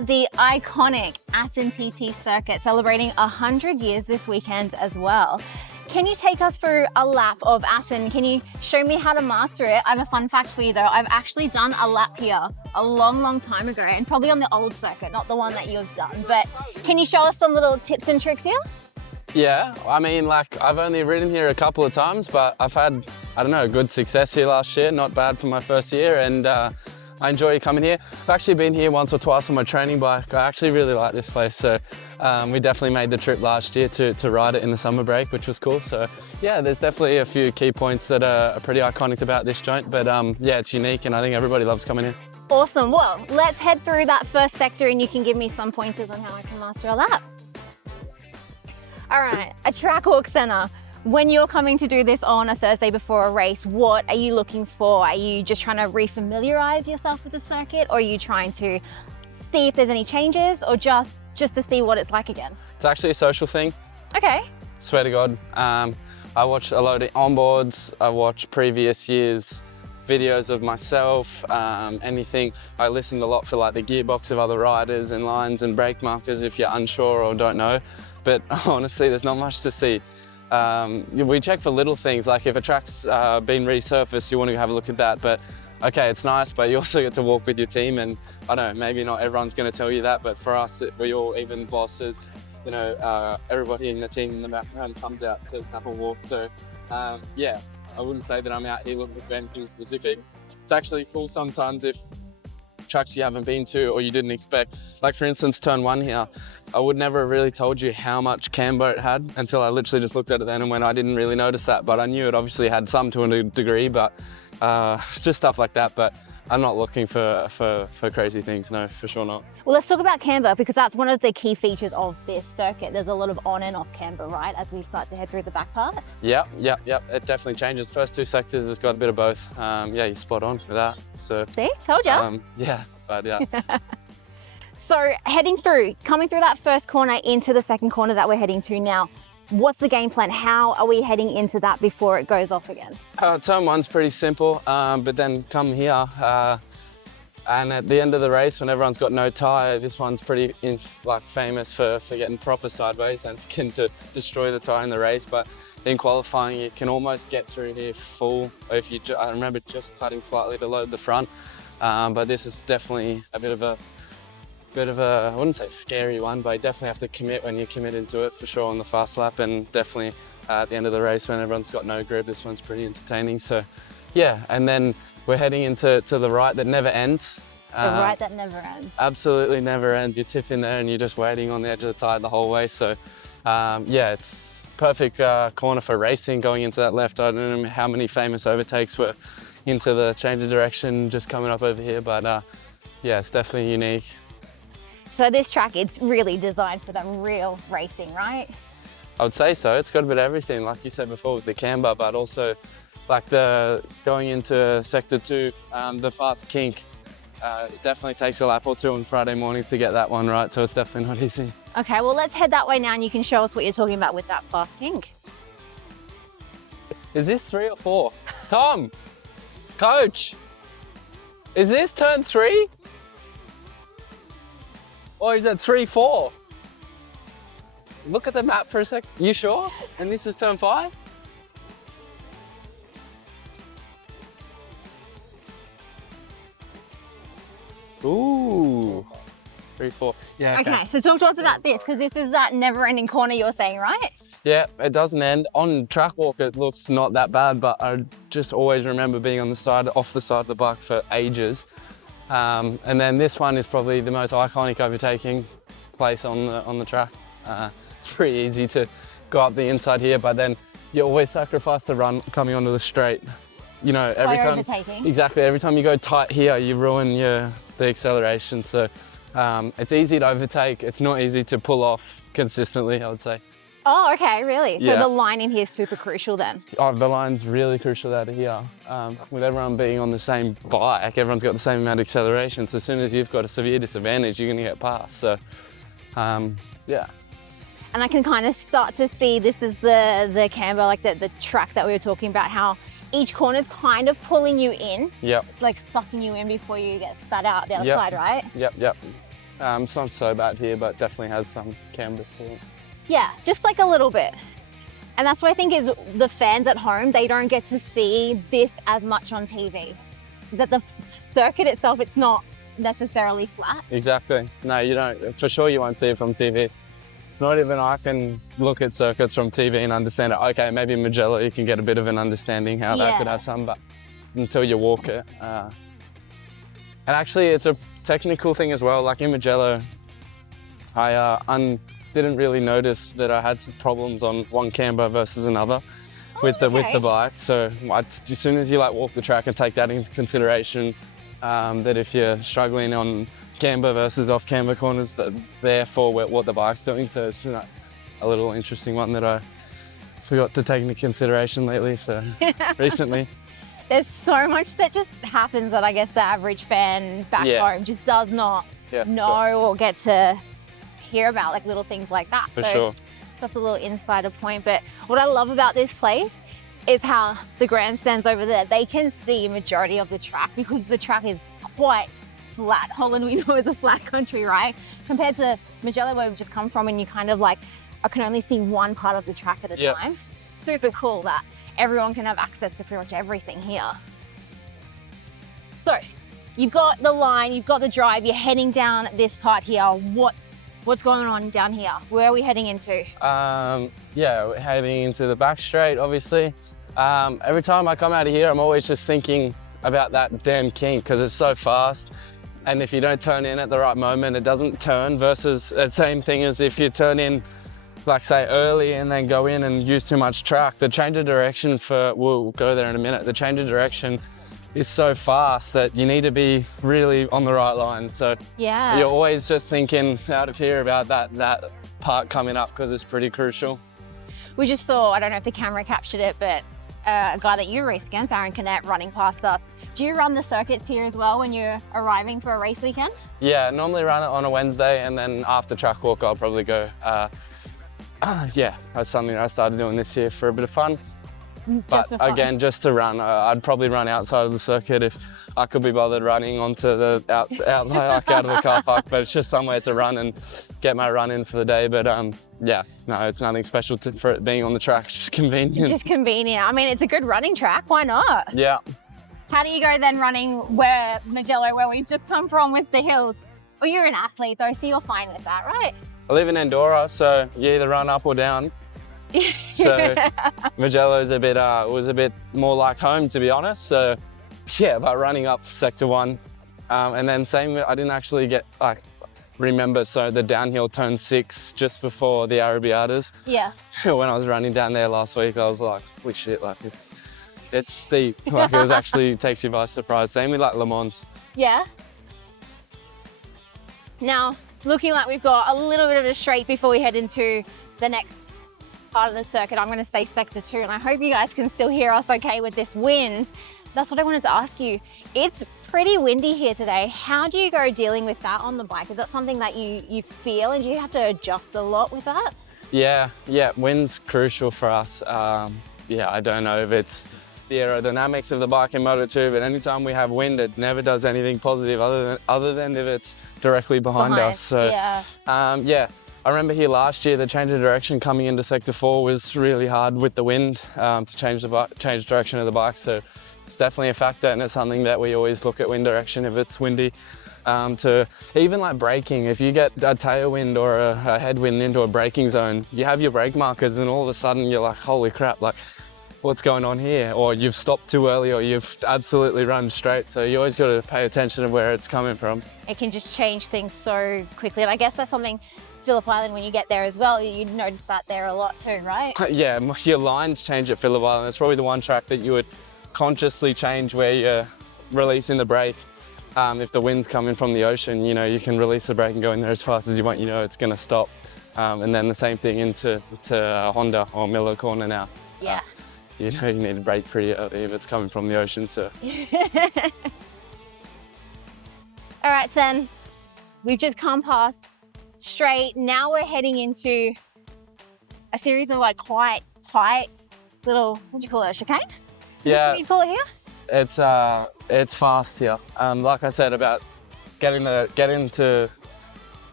at the iconic Assen TT Circuit, celebrating 100 years this weekend as well. Can you take us through a lap of Assen? Can you show me how to master it? I have a fun fact for you though. I've actually done a lap here a long time ago, and probably on the old circuit, not the one that you've done. But can you show us some little tips and tricks here? Yeah, I mean, like, I've only ridden here a couple of times, but I've had, I don't know, good success here last year. Not bad for my first year, and I enjoy coming here. I've actually been here once or twice on my training bike. I actually really like this place, so we definitely made the trip last year to ride it in the summer break, which was cool. So yeah, there's definitely a few key points that are pretty iconic about this joint, but yeah, it's unique and I think everybody loves coming here. Awesome, well, let's head through that first sector and you can give me some pointers on how I can master a lap. All right, a track walk, Senna. When you're coming to do this on a Thursday before a race, what are you looking for? Are you just trying to re-familiarize yourself with the circuit, or are you trying to see if there's any changes, or just to see what it's like again? It's actually a social thing. Okay. Swear to God. I watch a load of onboards. I watch previous years' videos of myself, anything. I listened a lot for like the gearbox of other riders and lines and brake markers if you're unsure or don't know. But honestly, there's not much to see. We check for little things, like if a track's been resurfaced, you want to have a look at that. But okay, it's nice, but you also get to walk with your team, and I don't know, maybe not everyone's going to tell you that, but for us, we all, even bosses, you know, everybody in the team in the background comes out to have a walk. So yeah, I wouldn't say that I'm out here looking for anything specific. It's actually cool sometimes if tracks you haven't been to or you didn't expect. Like for instance, turn 1 here, I would never have really told you how much camber it had until I literally just looked at it then and went, I didn't really notice that, but I knew it obviously had some to a degree, but it's just stuff like that. But I'm not looking for crazy things, no, for sure not. Well, let's talk about camber, because that's one of the key features of this circuit. There's a lot of on and off camber, right, as we start to head through the back part? Yep, it definitely changes. First 2 sectors has got a bit of both. Yeah, you're spot on with that. So, see, told ya. Yeah, but yeah. So coming through that first corner into the second corner that we're heading to now, what's the game plan? How are we heading into that before it goes off again? Turn 1's pretty simple, but then come here, and at the end of the race, when everyone's got no tyre, this one's pretty famous for getting proper sideways and can destroy the tyre in the race. But in qualifying, you can almost get through here full. If you, I remember just cutting slightly to load the front, but this is definitely a bit of a, I wouldn't say scary one, but you definitely have to commit when you commit into it for sure on the fast lap, and definitely at the end of the race when everyone's got no grip, this one's pretty entertaining. So yeah, and then we're heading into the right that never ends. The right that never ends. Absolutely never ends. You tip in there and you're just waiting on the edge of the tide the whole way. So yeah, it's perfect corner for racing going into that left. I don't know how many famous overtakes were into the change of direction just coming up over here, but yeah, it's definitely unique. So this track, it's really designed for that real racing, right? I would say so. It's got a bit of everything, like you said before, with the camber, but also like the going into sector 2, the fast kink. It definitely takes a lap or 2 on Friday morning to get that one right, so it's definitely not easy. Okay, well, let's head that way now and you can show us what you're talking about with that fast kink. Is this 3 or 4? Tom, coach, is this turn 3? Or is it 3-4? Look at the map for a sec. You sure? And this is turn 5? Ooh, 3-4. Yeah. Okay, so talk to us about this, because this is that never-ending corner you're saying, right? Yeah, it doesn't end. On track walk, it looks not that bad, but I just always remember being on the side, off the side of the bike for ages. And then this one is probably the most iconic overtaking place on the track. It's pretty easy to go up the inside here, but then you always sacrifice the run coming onto the straight. You know, every time. Overtaking. Exactly. Every time you go tight here, you ruin the acceleration. So it's easy to overtake. It's not easy to pull off consistently, I would say. Oh, okay, really? Yeah. So the line in here is super crucial then? Oh, the line's really crucial out of here. With everyone being on the same bike, everyone's got the same amount of acceleration. So as soon as you've got a severe disadvantage, you're gonna get past. So, yeah. And I can kind of start to see this is the camber, like the track that we were talking about, how each corner's kind of pulling you in. Yep. Like sucking you in before you get spat out the other side, right? Yep. It's not so bad here, but definitely has some camber to it. Yeah, just like a little bit. And that's what I think is the fans at home, they don't get to see this as much on TV. That the circuit itself, it's not necessarily flat. Exactly. No, you don't. For sure you won't see it from TV. Not even I can look at circuits from TV and understand it. Okay, maybe Mugello you can get a bit of an understanding how that could have some, but until you walk it. And actually it's a technical thing as well. Like in Mugello, I didn't really notice that I had some problems on one camber versus another with the bike. So as soon as you like walk the track and take that into consideration, that if you're struggling on camber versus off camber corners, that therefore what the bike's doing. So it's a little interesting one that I forgot to take into consideration lately. So recently. There's so much that just happens that I guess the average fan back home just does not know or get to hear about, like little things like that. For sure. That's a little insider point. But what I love about this place is how the grandstands over there, they can see majority of the track because the track is quite flat. Holland, we know, is a flat country, right? Compared to Mugello, where we've just come from, and you kind of like, I can only see one part of the track at a time. Super cool that everyone can have access to pretty much everything here. So you've got the line, you've got the drive, you're heading down this part here. What's going on down here? Where are we heading into? Yeah, we're heading into the back straight, obviously. Every time I come out of here, I'm always just thinking about that damn kink because it's so fast. And if you don't turn in at the right moment, it doesn't turn, versus the same thing as if you turn in, like say early and then go in and use too much track. The change of direction we'll go there in a minute, the change of direction is so fast that you need to be really on the right line. So you're always just thinking out of here about that part coming up because it's pretty crucial. We just saw, I don't know if the camera captured it, but a guy that you race against, Aaron Canet, running past us. Do you run the circuits here as well when you're arriving for a race weekend? Yeah, normally run it on a Wednesday, and then after track walk I'll probably go. Yeah, that's something that I started doing this year for a bit of fun. But again, just to run, I'd probably run outside of the circuit if I could be bothered running onto the out of the car park, but it's just somewhere to run and get my run in for the day. But yeah, no, it's nothing special for it being on the track, it's just convenient. Just convenient. I mean, it's a good running track, why not? Yeah. How do you go then running where Mugello, where we've just come from with the hills? Well, you're an athlete though, so you're fine with that, right? I live in Andorra, so you either run up or down. So Mugello was a bit more like home, to be honest. So yeah, but running up sector 1, and then same, I didn't actually remember. So the downhill turn 6 just before the Arabiatas. Yeah. When I was running down there last week, I was like, holy shit, like it's steep. Like it was actually takes you by surprise. Same with like Le Mans. Yeah. Now, looking like we've got a little bit of a straight before we head into the next part of the circuit. I'm going to say sector 2, and I hope you guys can still hear us okay with this wind. That's what I wanted to ask you. It's pretty windy here today. How do you go dealing with that on the bike? Is that something that you feel, and do you have to adjust a lot with that? Yeah, wind's crucial for us. Yeah, I don't know if it's the aerodynamics of the bike in Moto2, but anytime we have wind, it never does anything positive other than if it's directly behind us. So yeah. I remember here last year, the change of direction coming into sector 4 was really hard with the wind to change direction of the bike. So it's definitely a factor, and it's something that we always look at wind direction if it's windy. To even like braking, if you get a tailwind or a headwind into a braking zone, you have your brake markers, and all of a sudden you're like, holy crap, like what's going on here? Or you've stopped too early, or you've absolutely run straight. So you always got to pay attention to where it's coming from. It can just change things so quickly, and I guess that's something Phillip Island, when you get there as well, you'd notice that there a lot too, right? Yeah, your lines change at Phillip Island. It's probably the one track that you would consciously change where you're releasing the brake. If the wind's coming from the ocean, you know, you can release the brake and go in there as fast as you want, you know it's going to stop. And then the same thing into Honda or Miller Corner now. Yeah. You know, you need to brake pretty early if it's coming from the ocean, so. All right, Sen, we've just come past straight. Now we're heading into a series of like quite tight little, what do you call it, a chicane? Yeah. What do you call it here? It's fast here. Like I said about getting to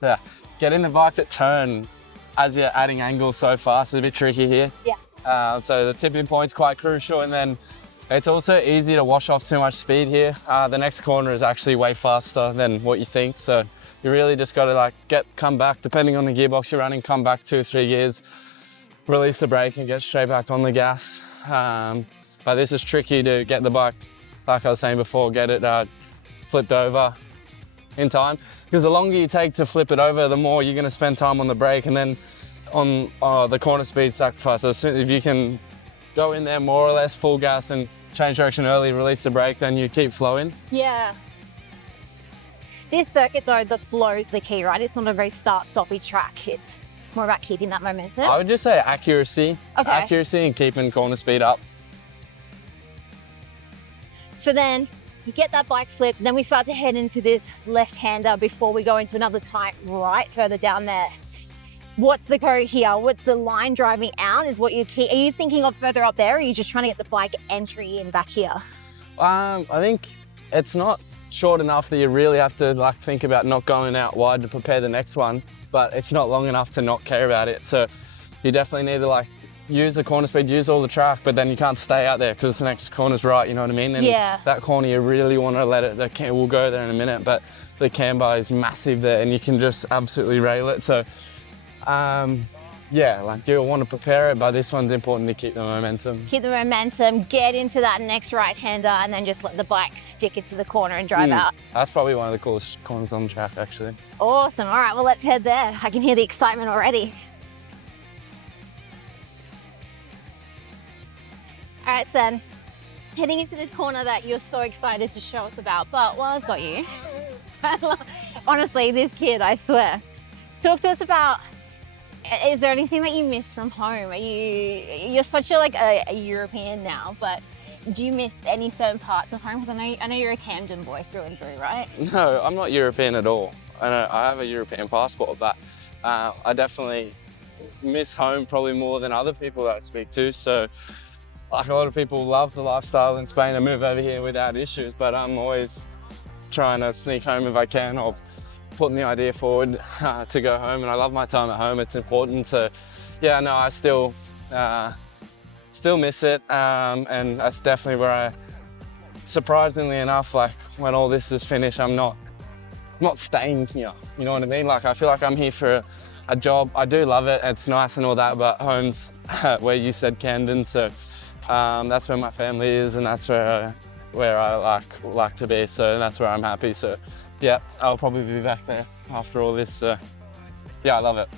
Yeah. Getting the bike to turn as you're adding angle so fast is a bit tricky here. Yeah. So the tipping point's quite crucial, and then it's also easy to wash off too much speed here. The next corner is actually way faster than what you think, so you really just got to like come back, depending on the gearbox you're running, come back 2 or 3 gears, release the brake and get straight back on the gas. But this is tricky to get the bike, like I was saying before, get it flipped over in time, because the longer you take to flip it over, the more you're going to spend time on the brake and then on the corner speed sacrifice. So if you can go in there more or less full gas and change direction early, release the brake, then you keep flowing. Yeah. This circuit though, the flow's the key, right? It's not a very start-stoppy track. It's more about keeping that momentum. I would just say accuracy. Okay. Accuracy and keeping corner speed up. So then you get that bike flipped, then we start to head into this left-hander before we go into another tight right further down there. What's the go here? What's the line driving out is what you keep. Are you thinking of further up there, or are you just trying to get the bike entry in back here? I think it's not short enough that you really have to like think about not going out wide to prepare the next one, but it's not long enough to not care about it. So you definitely need to like use the corner speed, use all the track, but then you can't stay out there because the next corner's right, you know what I mean? And yeah. That corner you really want to let it, we'll go there in a minute, but the camber is massive there and you can just absolutely rail it. So yeah, like you want to prepare it, but this one's important to keep the momentum. Keep the momentum, get into that next right-hander, and then just let the bike stick into the corner and drive out. That's probably one of the coolest corners on the track, actually. Awesome. All right, well, let's head there. I can hear the excitement already. All right, Sen, heading into this corner that you're so excited to show us about, but well, I've got you. Honestly, this kid, I swear. Talk to us about, is there anything that you miss from home? You're such a European now, but do you miss any certain parts of home? Because I know you're a Camden boy through and through, right? No, I'm not European at all. I have a European passport, but I definitely miss home probably more than other people that I speak to. So like a lot of people love the lifestyle in Spain and move over here without issues, but I'm always trying to sneak home if I can, or putting the idea forward to go home. And I love my time at home. It's important. So yeah, no, I still miss it. And that's definitely where I, surprisingly enough, like when all this is finished, I'm not staying here. You know what I mean? Like I feel like I'm here for a job. I do love it. It's nice and all that, but home's where you said Camden. So that's where my family is, and that's where I like to be. So that's where I'm happy. So yeah, I'll probably be back there after all this. Yeah, I love it.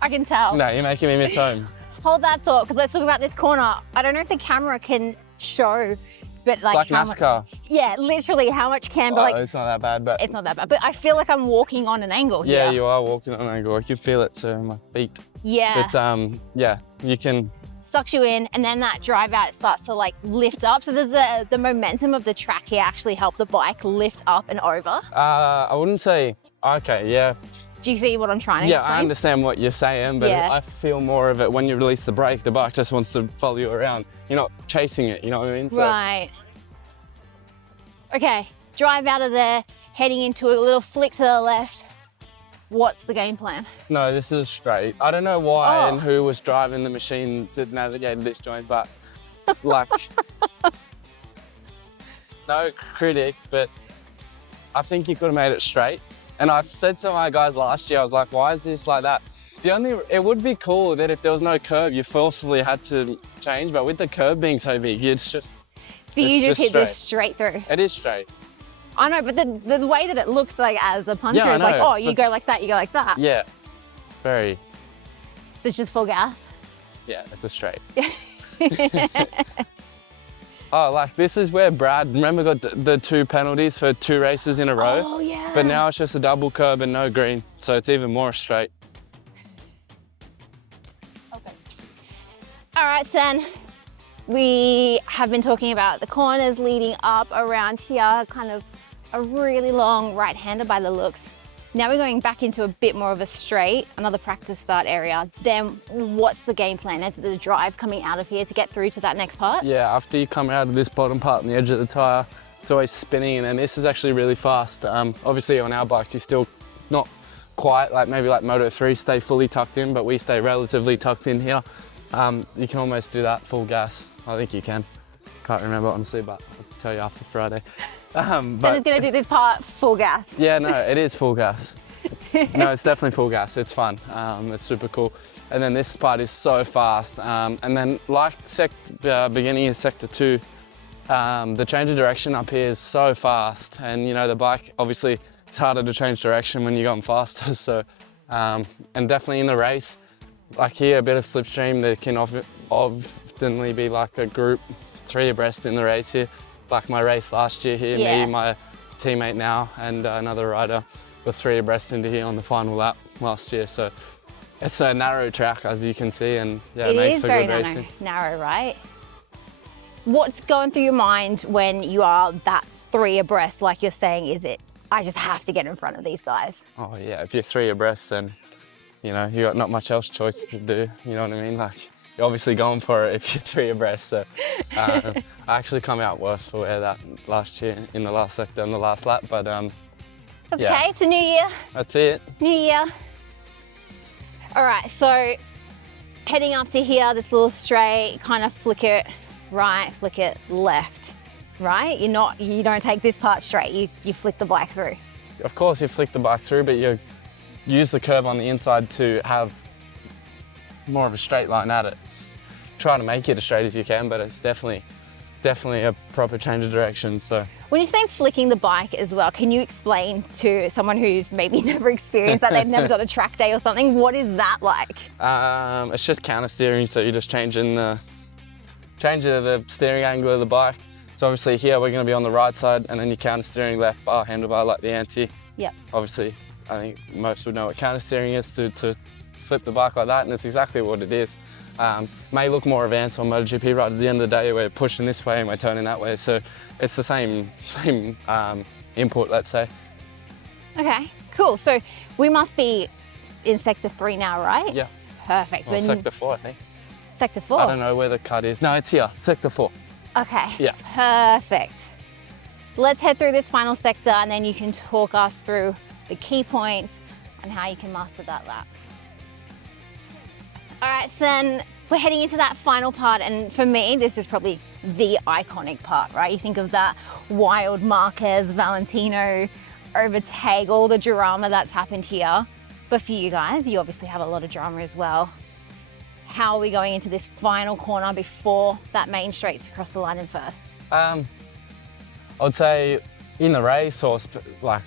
I can tell. No, you're making me miss home. Hold that thought, because let's talk about this corner. I don't know if the camera can show, but like, it's like NASCAR. Yeah, literally how much camber. Like, it's not that bad, but it's not that bad. But I feel like I'm walking on an angle here. Yeah, you are walking on an angle. I can feel it to my feet. Yeah. But yeah, you can. Sucks you in, and then that drive out starts to like lift up. So does the momentum of the track here actually help the bike lift up and over? I wouldn't say, okay, yeah. Do you see what I'm trying to explain? Yeah, I understand what you're saying, but I feel more of it when you release the brake, the bike just wants to follow you around. You're not chasing it, you know what I mean? So, right. Okay, drive out of there, heading into a little flick to the left. What's the game plan? No, this is straight. I don't know why and who was driving the machine to navigate this joint, but like, no critic, but I think you could have made it straight. And I've said to my guys last year, I was like, why is this like that? It would be cool that if there was no curb, you forcefully had to change, but with the curb being so big, it's just So you just hit this straight through? It is straight. I know, but the way that it looks like as a punter is like, oh, you go like that, you go like that. Yeah, very. So it's just full gas? Yeah, it's a straight. Oh, like this is where Brad, remember, got the 2 penalties for 2 races in a row? Oh, yeah. But now it's just a double curb and no green, so it's even more straight. Okay. All right, Sen. We have been talking about the corners leading up around here, kind of a really long right-hander by the looks. Now we're going back into a bit more of a straight, another practice start area. Then what's the game plan? Is it the drive coming out of here to get through to that next part? Yeah, after you come out of this bottom part on the edge of the tyre, it's always spinning, and this is actually really fast. Obviously on our bikes, you're still not quite like maybe like Moto3 stay fully tucked in, but we stay relatively tucked in here. You can almost do that full gas. I think you can. Can't remember honestly, but I'll tell you after Friday. Senna's gonna do this part full gas. Yeah, no, it is full gas. No, it's definitely full gas. It's fun. It's super cool. And then this part is so fast. And then like beginning of sector 2, the change of direction up here is so fast. And you know, the bike, obviously it's harder to change direction when you're going faster. So, and definitely in the race, like here, a bit of slipstream, there can often be like a group 3 abreast in the race here. Like my race last year here, me, my teammate now, and another rider were 3 abreast into here on the final lap last year. So it's a narrow track, as you can see, and yeah, it makes for good racing. It is very narrow, right? What's going through your mind when you are that 3 abreast, like you're saying, is it, I just have to get in front of these guys? Oh yeah, if you're 3 abreast, then, you know, you got not much else choice to do, you know what I mean? Like, you're obviously going for it if you're 3 abreast. So I actually come out worse for that last year in the last sector on the last lap, but that's okay, it's a new year. That's it. New year. All right, so heading up to here, this little straight, kind of flick it right, flick it left, right? You don't take this part straight, you flick the bike through. Of course you flick the bike through, but you use the curb on the inside to have more of a straight line at it. Try to make it as straight as you can, but it's definitely a proper change of direction. So when you say flicking the bike as well, can you explain to someone who's maybe never experienced that, they've never done a track day or something, what is that like? It's just counter steering, so you're just changing the steering angle of the bike. So obviously here we're going to be on the right side, and then you're counter steering left bar, handlebar like the anti. Yep. Obviously, I think most would know what counter steering is to flip the bike like that, and it's exactly what it is. May look more advanced on MotoGP, right? At the end of the day, we're pushing this way and we're turning that way, so it's the same input, let's say. Okay, cool. So we must be in sector 3 now, right? Yeah. Perfect. Well, sector 4, I think. Sector 4? I don't know where the cut is. No, it's here, sector 4. Okay. Yeah. Perfect. Let's head through this final sector, and then you can talk us through the key points and how you can master that lap. All right, so then we're heading into that final part, and for me, this is probably the iconic part, right? You think of that wild Marquez, Valentino overtake, all the drama that's happened here. But for you guys, you obviously have a lot of drama as well. How are we going into this final corner before that main straight to cross the line in first? I would say in the race, or like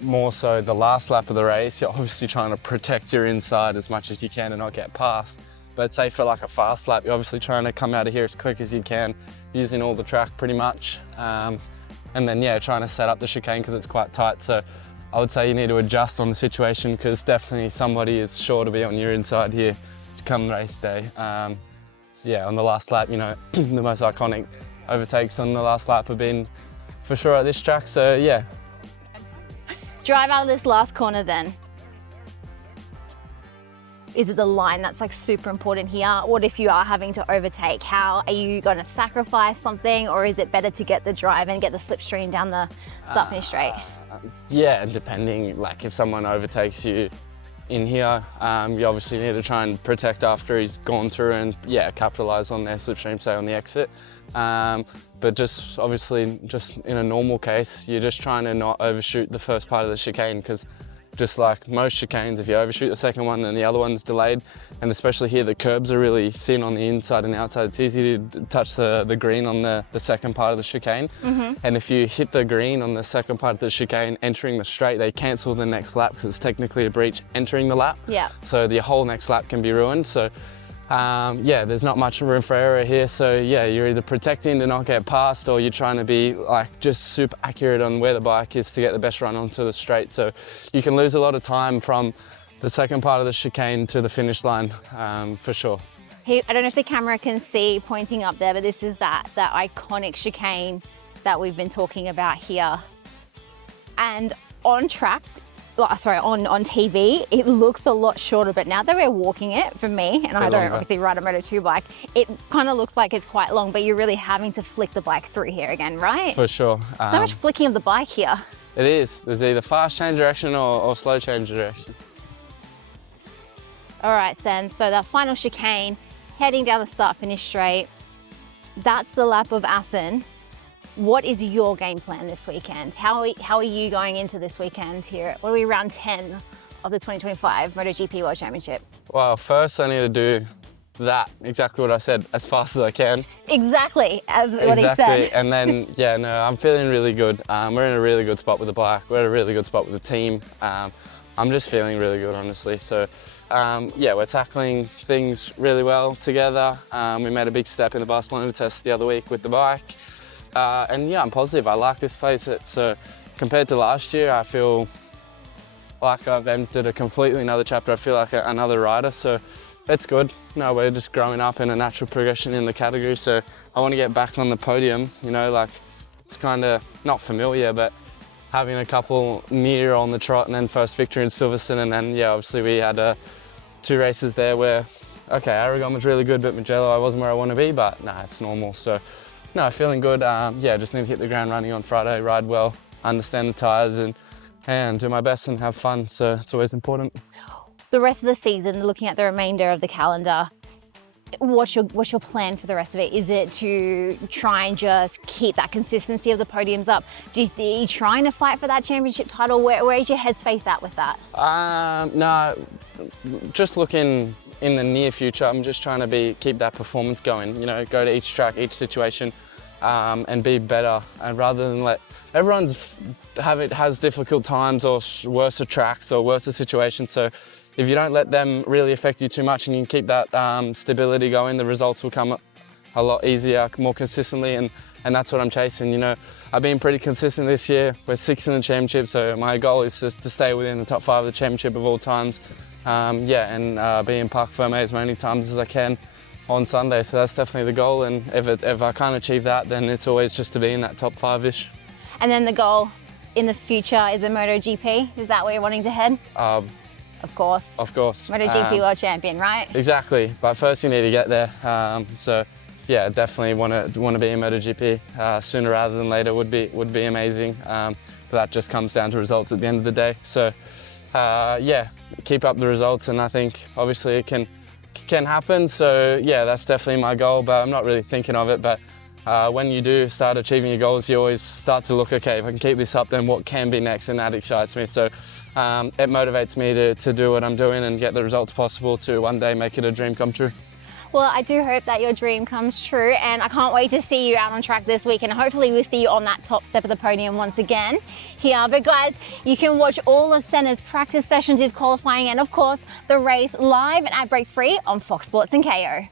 more so the last lap of the race, you're obviously trying to protect your inside as much as you can and not get past. But say for like a fast lap, you're obviously trying to come out of here as quick as you can, using all the track pretty much. And then yeah, trying to set up the chicane because it's quite tight. So I would say you need to adjust on the situation, because definitely somebody is sure to be on your inside here come race day. So yeah, on the last lap, you know, the most iconic overtakes on the last lap have been for sure at this track. So yeah. Drive out of this last corner then. Is it the line that's like super important here? What if you are having to overtake? How are you going to sacrifice something, or is it better to get the drive and get the slipstream down the start finish straight? Yeah, depending, like if someone overtakes you in here, you obviously need to try and protect after he's gone through and yeah, capitalize on their slipstream, say on the exit. But just obviously, just in a normal case, you're just trying to not overshoot the first part of the chicane, because just like most chicanes, if you overshoot the second one, then the other one's delayed. And especially here, the curbs are really thin on the inside and the outside. It's easy to touch the green on the second part of the chicane. And if you hit the green on the second part of the chicane entering the straight, they cancel the next lap because it's technically a breach entering the lap. Yeah. So the whole next lap can be ruined. So yeah, there's not much room for error here. So yeah, you're either protecting to not get past, or you're trying to be like just super accurate on where the bike is to get the best run onto the straight. So you can lose a lot of time from the second part of the chicane to the finish line, for sure. I don't know if the camera can see pointing up there, but this is that iconic chicane that we've been talking about here. And on track, sorry, on TV, it looks a lot shorter, but now that we're walking it, for me, and I don't obviously ride a Moto2 bike, it kind of looks like it's quite long, but you're really having to flick the bike through here again, right? For sure. So much flicking of the bike here. It is. There's either fast change direction or slow change direction. All right then, so that final chicane, heading down the start-finish straight, that's the lap of Assen. What is your game plan this weekend? How are you going into this weekend here? What are we, round 10 of the 2025 MotoGP World Championship? Well, first I need to do that, exactly what I said, as fast as I can. Exactly, as what he said. And then, yeah, no, I'm feeling really good. We're in a really good spot with the bike. We're in a really good spot with the team. I'm just feeling really good, honestly. So, yeah, we're tackling things really well together. We made a big step in the Barcelona test the other week with the bike. And yeah, I'm positive. I like this place. So compared to last year, I feel like I've entered a completely another chapter. I feel like another rider. So it's good. No, we're just growing up in a natural progression in the category. So I want to get back on the podium, you know, like it's kind of not familiar, but having a couple near on the trot and then first victory in Silverstone. And then, yeah, obviously we had 2 races there where, okay, Aragon was really good, but Mugello, I wasn't where I want to be, but nah, it's normal. So no, feeling good. Yeah, just need to hit the ground running on Friday, ride well, understand the tyres and do my best and have fun. So it's always important. The rest of the season, looking at the remainder of the calendar, what's your plan for the rest of it? Is it to try and just keep that consistency of the podiums up? Are you trying to fight for that championship title? Where is your headspace at with that? No, just looking in the near future. I'm just trying to keep that performance going. You know, go to each track, each situation, and be better. And rather than let everyone's has difficult times or worse tracks or worse situations. So if you don't let them really affect you too much and you can keep that stability going, the results will come a lot easier, more consistently, and that's what I'm chasing. You know, I've been pretty consistent this year. We're 6th in the championship, so my goal is just to stay within the top 5 of the championship of all times. Yeah, and be in Parc Ferme as many times as I can on Sunday. So that's definitely the goal, and if I can't achieve that, then it's always just to be in that top 5-ish. And then the goal in the future is a MotoGP. Is that where you're wanting to head? Of course. Of course. MotoGP World Champion, right? Exactly, but first you need to get there. So yeah, definitely want to be in MotoGP sooner rather than later would be amazing. But that just comes down to results at the end of the day. So yeah, keep up the results, and I think obviously it can happen. So yeah, that's definitely my goal, but I'm not really thinking of it. But when you do start achieving your goals, you always start to look, okay, if I can keep this up, then what can be next? And that excites me. So it motivates me to do what I'm doing and get the results possible to one day make it a dream come true. Well, I do hope that your dream comes true, and I can't wait to see you out on track this week, and hopefully we'll see you on that top step of the podium once again here. But guys, you can watch all of Senna's practice sessions, his qualifying, and of course the race live and ad break free on Fox Sports and Kayo.